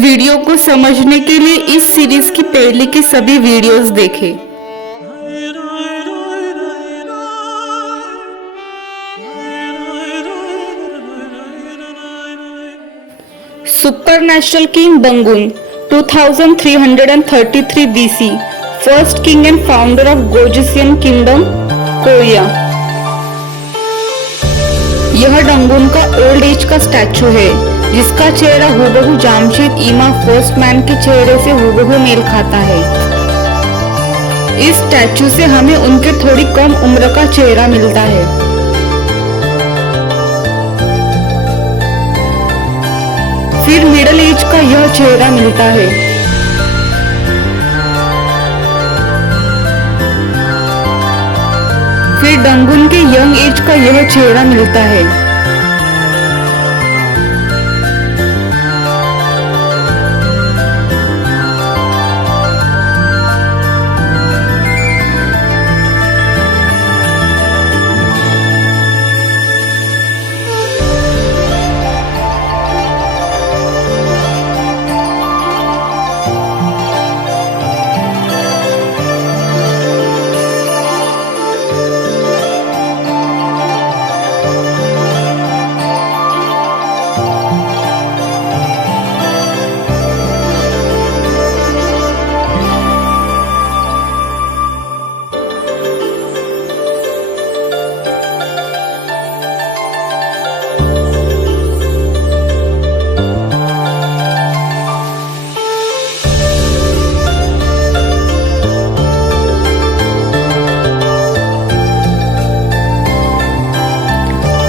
Video को समझने के लिए इस सीरीज की पहले की सभी वीडियोस देखें। Supernatural King Dangun 2333 BC, first king and founder of Gojoseon Kingdom, Korea. यह डंगुन का ओल्ड एज का स्टैचू है जिसका चेहरा हूबहू जामशेद ईमा फर्स्ट मैन के चेहरे से हूबहू मेल खाता है। इस स्टैचू से हमें उनके थोड़ी कम उम्र का चेहरा मिलता है। फिर मिडल एज का यह चेहरा मिलता है। फिर डंगुन के यंग एज का यह चेहरा मिलता है।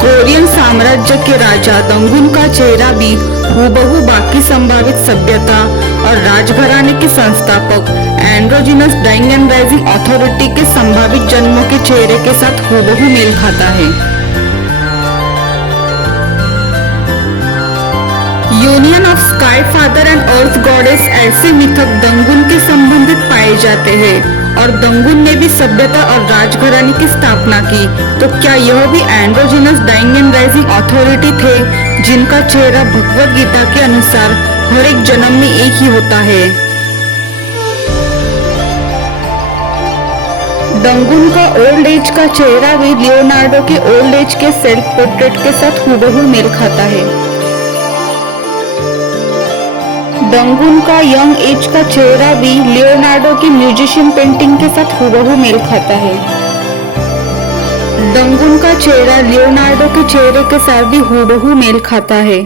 कोरियन साम्राज्य के राजा दंगुन का चेहरा भी हूबहू बाकी संभावित सभ्यता और राजघराने के संस्थापक androgynous dying and rising authority के संभावित जन्मों के चेहरे के साथ हूबहू मेल खाता है। Union of sky father and earth goddess ऐसे मिथक दंगुन के संबंधित पाए जाते हैं और दंगुन ने भी सभ्यता और राजघराने की स्थापना की, तो क्या यह भी androgynous dying and rising authority थे जिनका चेहरा भगवद गीता के अनुसार हर एक जन्म में एक ही होता है। दंगुन का ओल्ड एज का चेहरा भी लियोनार्डो के ओल्ड एज के सेल्फ पोर्ट्रेट के साथ हूबहू मेल खाता है। दंगुन का यंग एज का चेहरा भी लियोनार्डो की म्यूजिशियन पेंटिंग के साथ हूबहू मेल खाता है। दंगुन का चेहरा लियोनार्डो के चेहरे के साथ भी हूबहू मेल खाता है।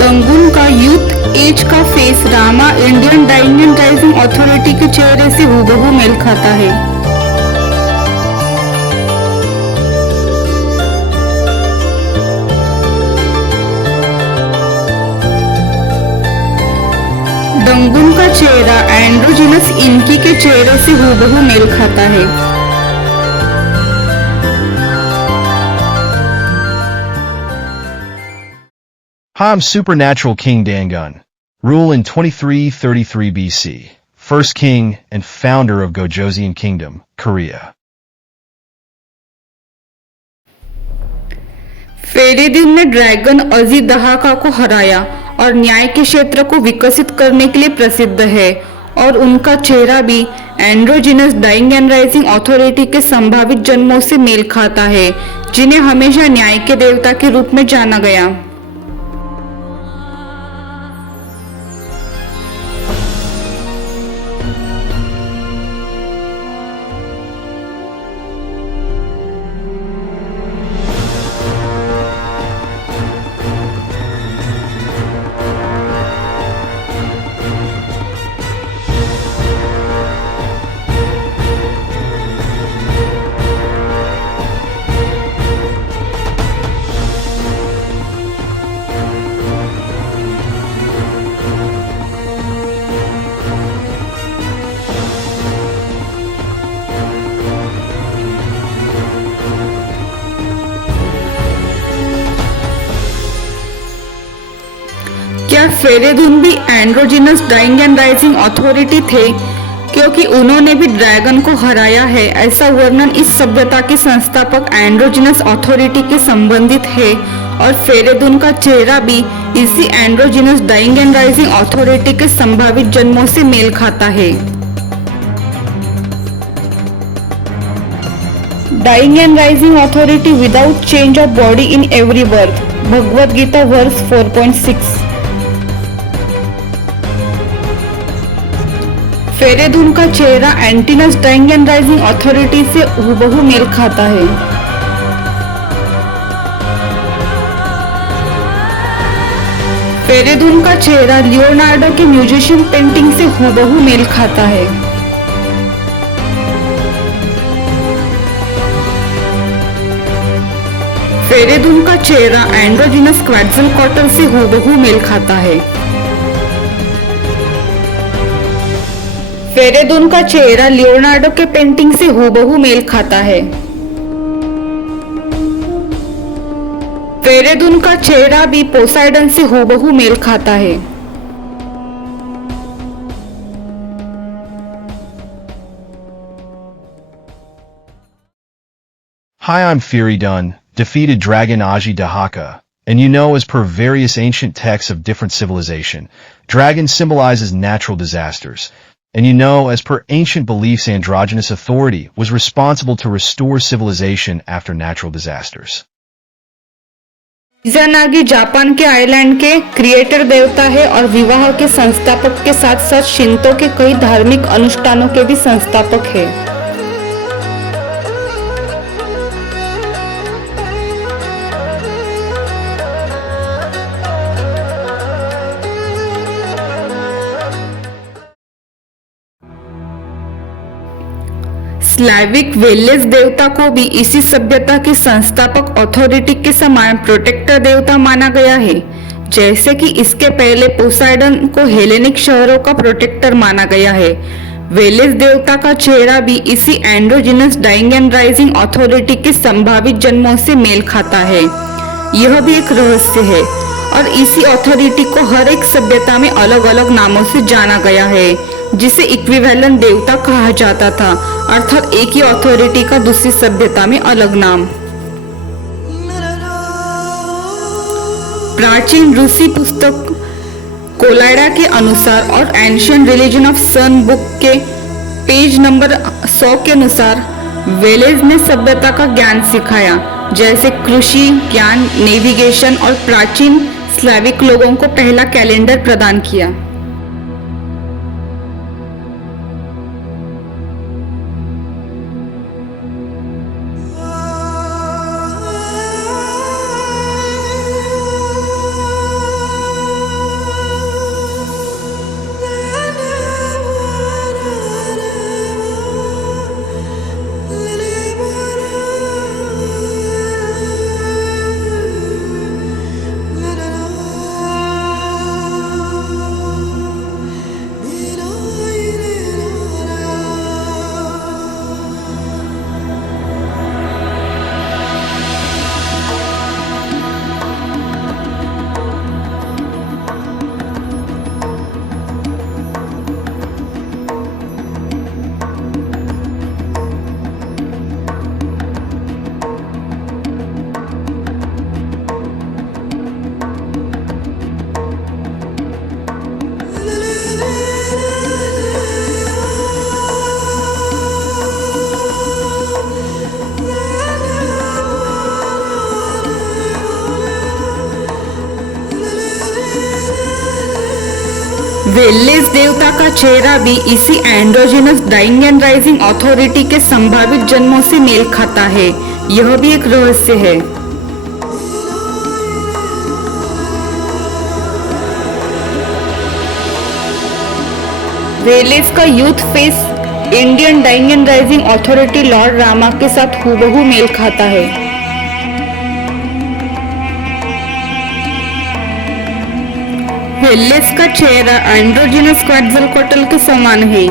दंगुन का यूथ एज का face Rama Indian dying and rising authority के चेहरे से हूबहू मेल खाता है। दंगुन का चेहरा एंड्रोजिनस इनकी के चेहरे से हूबहू मेल खाता है। I'm Supernatural King Dangun. Rule in 2333 BC. First king and founder of Gojoseon Kingdom, Korea. फेरेदिन ने ड्रैगन अजीदहाका को हराया और न्याय के क्षेत्र को विकसित करने के लिए प्रसिद्ध है और उनका चेहरा भी androgynous dying and rising authority के संभावित जन्मों से मेल खाता है जिन्हें हमेशा न्याय के देवता के रूप में जाना गया। क्या फेरेदून भी androgynous dying and rising authority थे क्योंकि उन्होंने भी ड्रैगन को हराया है? ऐसा वर्णन इस सभ्यता के संस्थापक एंड्रोजिनस अथॉरिटी के संबंधित है और फेरेदून का चेहरा भी इसी androgynous dying and rising authority के संभावित जन्मों से मेल खाता है। Dying and rising authority without change of body in every birth, Bhagavad Gita verse 4.6। Fereydun का चेहरा Antinous dying and rising authority से हूबहू मेल खाता है। फेरेदून का चेहरा लियोनार्डो के म्यूजिशियन पेंटिंग से हूबहू मेल खाता है। फेरेदून का चेहरा एंड्रोजिनस क्वैट्ज़लकोएटल से हूबहू मेल खाता है। फेरेदून का चेहरा लियोनार्डो के पेंटिंग से हूबहू मेल खाता है। फेरेदून का चेहरा भी पोसाइडन से हूबहू मेल खाता है। Hi, I'm Feridun, defeated dragon Aji Dahaka. And you know, as per various ancient texts of different civilization, dragon symbolizes natural disasters. And you know, as per ancient beliefs, androgynous authority was responsible to restore civilization after natural disasters. Izanagi Japan के island के creator देवता है और विवाह के संस्थापक के साथ साथ शिंतो के कई धार्मिक अनुष्ठानों के भी संस्थापक है। स्लैविक वेलेस देवता को भी इसी सभ्यता के संस्थापक अथॉरिटी के समान प्रोटेक्टर देवता माना गया है, जैसे कि इसके पहले पोसाइडन को हेलेनिक शहरों का प्रोटेक्टर माना गया है। वेलेस देवता का चेहरा भी इसी androgynous dying and rising authority के संभावित जन्मों से मेल खाता है। यह भी एक रहस्य है और इसी अथॉरिटी को हर एक सभ्यता में अलग अलग नामों से जाना गया है, जिसे इक्विवेलेंट देवता कहा जाता था, अर्थात एक ही अथॉरिटी का दूसरी सभ्यता में अलग नाम। प्राचीन रूसी पुस्तक कोलाइडा के अनुसार और ancient religion of sun book के पेज नंबर 100 के अनुसार वेलेस ने सभ्यता का ज्ञान सिखाया, जैसे कृषि ज्ञान, नेविगेशन और प्राचीन स्लाविक लोगों को पहला कैलेंडर प्रदान किया। वेलेस देवता का चेहरा भी इसी androgynous dying and rising authority के संभावित जन्मों से मेल खाता है। यह भी एक रहस्य है। वेलेस का youth face Indian dying and rising authority lord Rama के साथ हूबहू मेल खाता है। वेलेस का चेहरा एंड्रोजिनस क्वैट्ज़लकोएटल के समान है।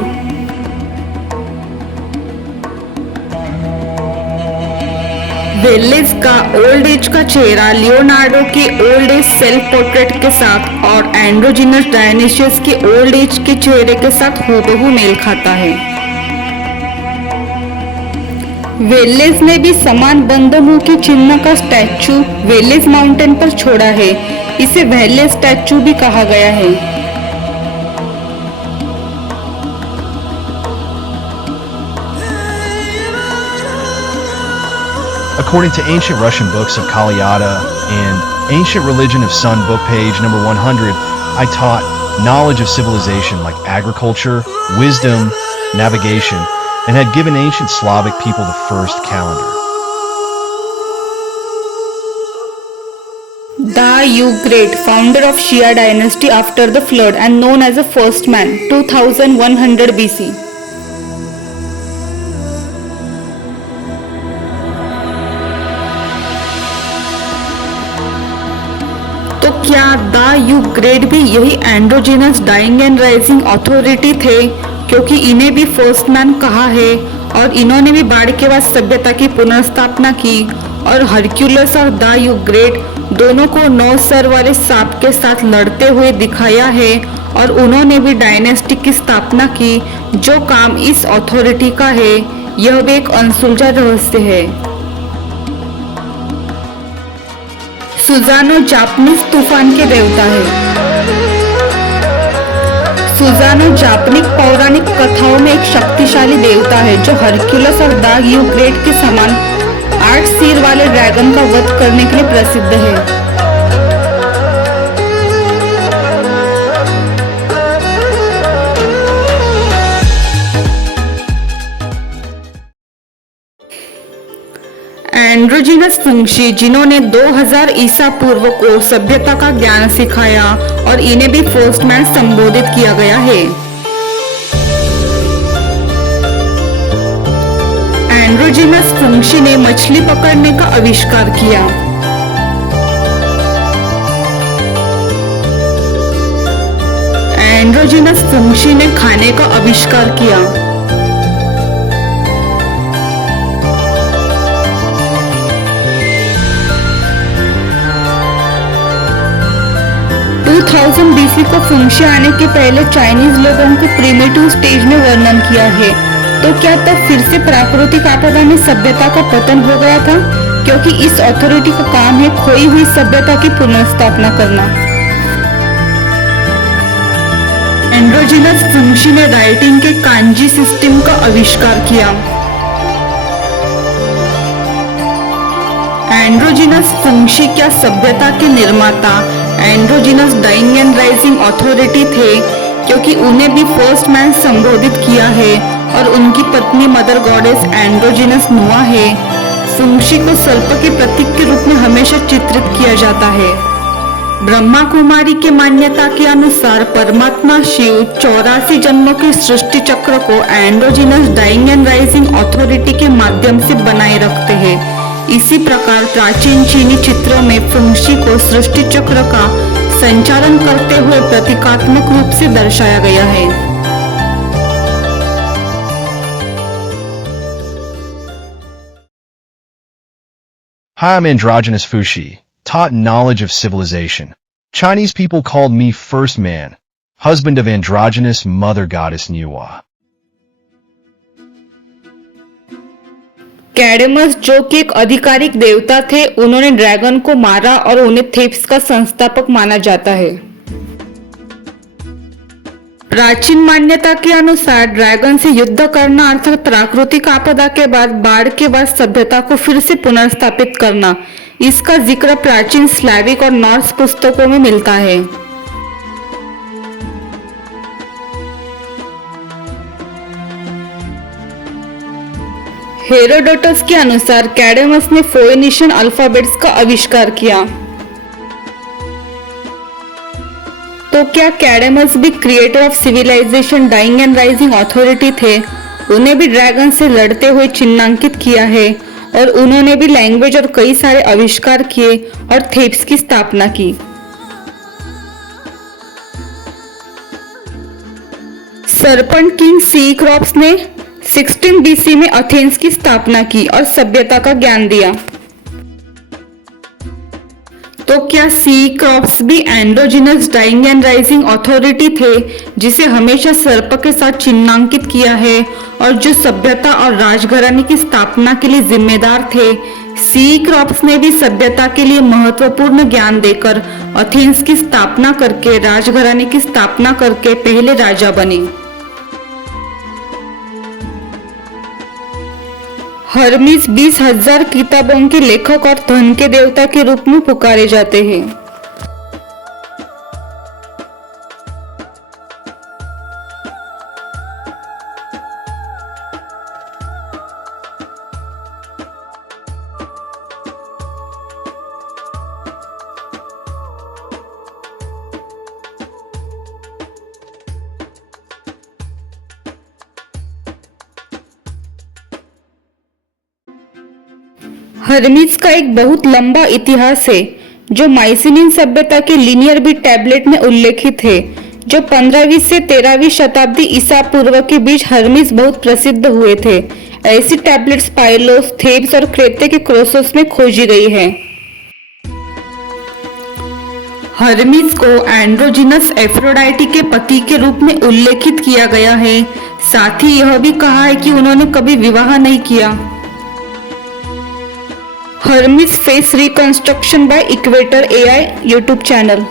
वेलेज का ओल्ड एज का चेहरा लियोनार्डो के ओल्ड एज सेल्फ पोर्ट्रेट के साथ और एंड्रोजिनस डायनिशियस के ओल्ड एज के चेहरे के साथ हूबहू मेल खाता है। वेलेज ने भी समान बंद मुंह के चिन्ह का स्टैचू वेलेज माउंटेन पर छोड़ा है। इसे वेलेज स्टैचू भी कहा गया है। According to ancient Russian books of Kalyada and Ancient Religion of Sun book page number 100, I taught knowledge of civilization like agriculture, wisdom, navigation, and had given ancient Slavic people the first calendar. Da Great, founder of Shia dynasty after the flood and known as the first man, 2100 BC. तो क्या the great भी यही androgynous dying and rising authority थे, क्योंकि इन्हें भी first man कहा है और इन्होंने भी बाढ़ के बाद सभ्यता की पुनर्स्थापना की। और हरक्यूलस और द ग्रेट दोनों को 9 सर वाले सांप के साथ लड़ते हुए दिखाया है और उन्होंने भी डायनेस्टी की स्थापना की। जो काम इस अथॉरिटी का है यह भी एक अनसुलझा रहस्य है। सुजानो जापानीज तूफान के देवता है। सुजानो जापानी पौराणिक कथाओं में एक शक्तिशाली देवता है जो हरक्यूलस और द ग्रेट के समान 8 सिर वाले ड्रैगन का वध करने के लिए प्रसिद्ध है। एंड्रोजिनस फंक्शी जिन्होंने 2000 ईसा पूर्व को सभ्यता का ज्ञान सिखाया और इन्हें भी फर्स्ट मैन संबोधित किया गया है। एंड्रोजिनस फंक्शी ने मछली पकड़ने का आविष्कार किया। एंड्रोजिनस फंक्शी ने खाने का आविष्कार किया। BC को फंक्शी आने के पहले चाइनीज लोगों को प्रिमिटिव स्टेज में वर्णन किया है। तो क्या तब फिर से प्राकृतिक आपदा में सभ्यता का पतन हो गया था, क्योंकि इस अथॉरिटी का काम है खोई हुई सभ्यता की पुनर्स्थापना करना। एंड्रोजिनस फंक्शी ने राइटिंग के कांजी सिस्टम का आविष्कार किया। एंड्रोजिनस फंक्शी क्या सभ्यता के निर्माता androgynous dying and rising authority थे, क्योंकि उन्हें भी फर्स्ट मैन संबोधित किया है और उनकी पत्नी मदर गॉडेस एंड्रोजिनस नुआ है। फंक्शी को सर्प के प्रतीक के रूप में हमेशा चित्रित किया जाता है। ब्रह्मा कुमारी के मान्यता के अनुसार परमात्मा शिव 84 जन्मों के सृष्टि चक्र को androgynous dying and rising authority के माध्यम से बनाए रखते हैं। इसी प्रकार प्राचीन चीनी चित्रों में फंक्शी को सृष्टि चक्र का संचालन करते हुए प्रतीकात्मक रूप से दर्शाया गया है। Hi, I'm Androgynous Fushi, taught knowledge of civilization. Chinese people called me first man, husband of androgynous mother goddess Nuwa. कैडेमस जो कि एक आधिकारिक देवता थे, उन्होंने ड्रैगन को मारा और उन्हें थेब्स का संस्थापक माना जाता है। प्राचीन मान्यता के अनुसार ड्रैगन से युद्ध करना अर्थात प्राकृतिक आपदा के बाद बाढ़ के बाद सभ्यता को फिर से पुनर्स्थापित करना, इसका जिक्र प्राचीन स्लाविक और नॉर्स पुस्तकों में मिलता है। हेरोडोटस के अनुसार कैडेमस ने फोएनिशियन अल्फाबेट्स का आविष्कार किया। तो क्या कैडेमस भी creator of civilisation dying and rising authority थे? उन्हें भी ड्रैगन से लड़ते हुए चिन्हांकित किया है और उन्होंने भी लैंग्वेज और कई सारे आविष्कार किए और थेब्स की स्थापना की। सरपेंट किंग सीक्रॉप्स ने 16 BC में एथेंस की स्थापना की और सभ्यता का ज्ञान दिया। तो क्या सी क्रॉप्स भी endogenous dying and rising authority थे, जिसे हमेशा सर्प के साथ चिन्हांकित किया है और जो सभ्यता और राजघराने की स्थापना के लिए जिम्मेदार थे? सी क्रॉप्स ने भी सभ्यता के लिए महत्वपूर्ण ज्ञान देकर एथेंस की स्थापना करके राजघराने की स्थापना करके पहले राजा बने। हर्मीस 20,000 किताबों के लेखक और धन के देवता के रूप में पुकारे जाते हैं। हर्मीस का एक बहुत लंबा इतिहास है, जो माइसिनियन सभ्यता के लिनियर बिट टैबलेट में उल्लेखित है, जो 15वीं से 13वीं शताब्दी ईसा पूर्व के बीच हर्मीस बहुत प्रसिद्ध हुए थे। ऐसी टैबलेट्स पाइलोस, थेब्स और क्रेते के क्रोसोस में खोजी गई है। हर्मीस को एंड्रोजिनस एफ्रोडाइटी के पति के रूप में उल्लेखित किया गया है। साथ ही यह भी कहा है कि उन्होंने कभी विवाह नहीं किया। Hermes face reconstruction by equator AI YouTube channel.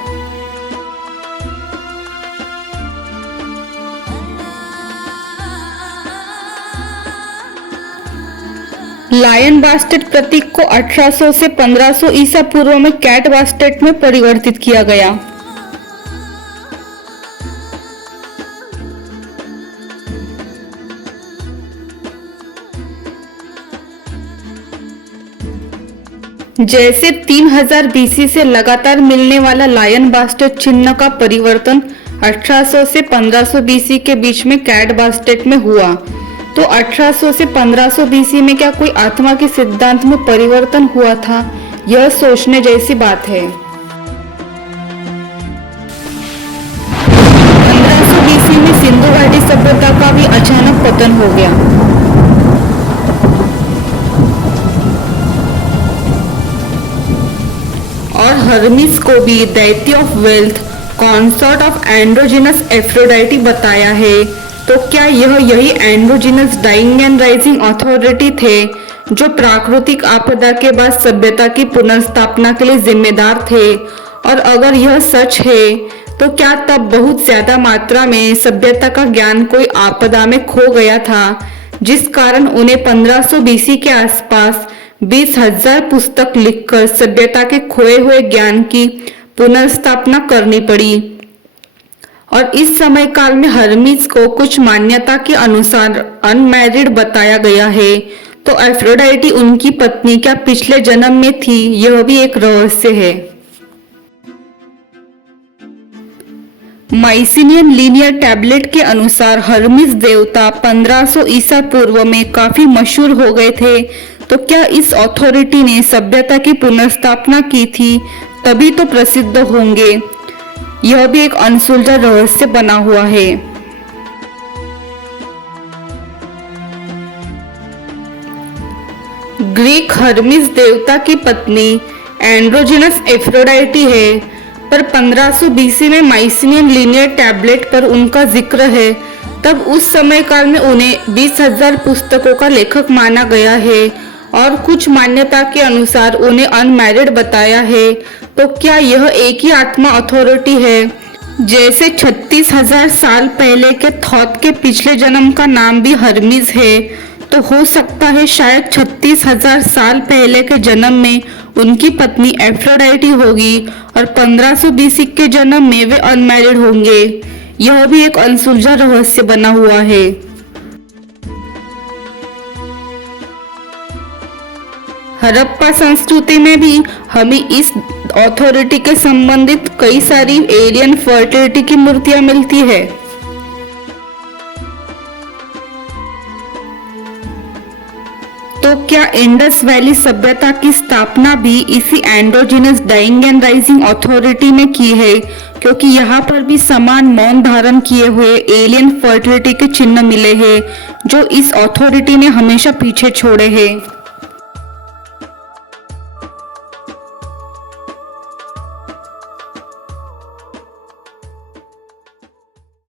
Lion Bastet प्रतीक को 1800 से 1500 ईसा पूर्व में कैट बास्टेट में परिवर्तित किया गया। जैसे 3000 BC से लगातार मिलने वाला लायन बास्टेट चिन्ह का परिवर्तन 1800 से 1500 BC के बीच में कैट बास्टेट में हुआ, तो 1800 से 1500 BC में क्या कोई आत्मा के सिद्धांत में परिवर्तन हुआ था? यह सोचने जैसी बात है। 1500 BC में सिंधु घाटी सभ्यता का भी अचानक पतन हो गया। और हर्मीस को भी दैत्य of wealth, कॉन्सॉर्ट of androgynous Aphrodite बताया है। तो क्या यही androgynous dying and rising authority थे, जो प्राकृतिक आपदा के बाद सभ्यता की पुनर्स्थापना के लिए जिम्मेदार थे? और अगर यह सच है, तो क्या तब बहुत ज्यादा मात्रा में सभ्यता का ज्ञान कोई आपदा में खो गया था, जिस कारण उन्हें 1500 BC के आसपास 20,000 पुस्तक लिखकर सभ्यता के खोए हुए ज्ञान की पुनर्स्थापना करनी पड़ी? और इस समय काल में हर्मीस को कुछ मान्यता के अनुसार अनमैरिड बताया गया है, तो एफ्रोडाइटी उनकी पत्नी क्या पिछले जन्म में थी? यह भी एक रहस्य है। माइसिनियन लीनियर टैबलेट के अनुसार हर्मीस देवता 1500 ईसा पूर्व में काफी मशहूर हो गए थे, तो क्या इस अथॉरिटी ने सभ्यता की पुनर्स्थापना की थी, तभी तो प्रसिद्ध होंगे? यह भी एक अनसुलझा रहस्य बना हुआ है। ग्रीक हर्मीस देवता की पत्नी एंड्रोजिनस एफ्रोडाइटी है, पर 1500 BC में माइसिनियन लीनियर टैबलेट पर उनका जिक्र है। तब उस समय काल में उन्हें 20,000 पुस्तकों का लेखक माना गया है, और कुछ मान्यता के अनुसार उन्हें अनमैरिड बताया है। तो क्या यह एक ही आत्मा अथॉरिटी है? जैसे 36,000 साल पहले के थॉथ के पिछले जन्म का नाम भी हर्मीस है, तो हो सकता है शायद 36,000 साल पहले के जन्म में उनकी पत्नी एफ्रोडाइटी होगी और 1500 BC के जन्म में वे अनमैरिड होंगे। यह भी एक अनसुलझा रहस्य बना हुआ है। हड़प्पा संस्कृति में भी हमें इस अथॉरिटी के संबंधित कई सारी एलियन फर्टिलिटी की मूर्तियां मिलती है। तो क्या इंडस वैली सभ्यता की स्थापना भी इसी androgynous dying and rising authority ने की है? क्योंकि यहाँ पर भी समान मौन धारण किए हुए एलियन फर्टिलिटी के चिन्ह मिले हैं, जो इस अथॉरिटी ने हमेशा पीछे छोड़े हैं।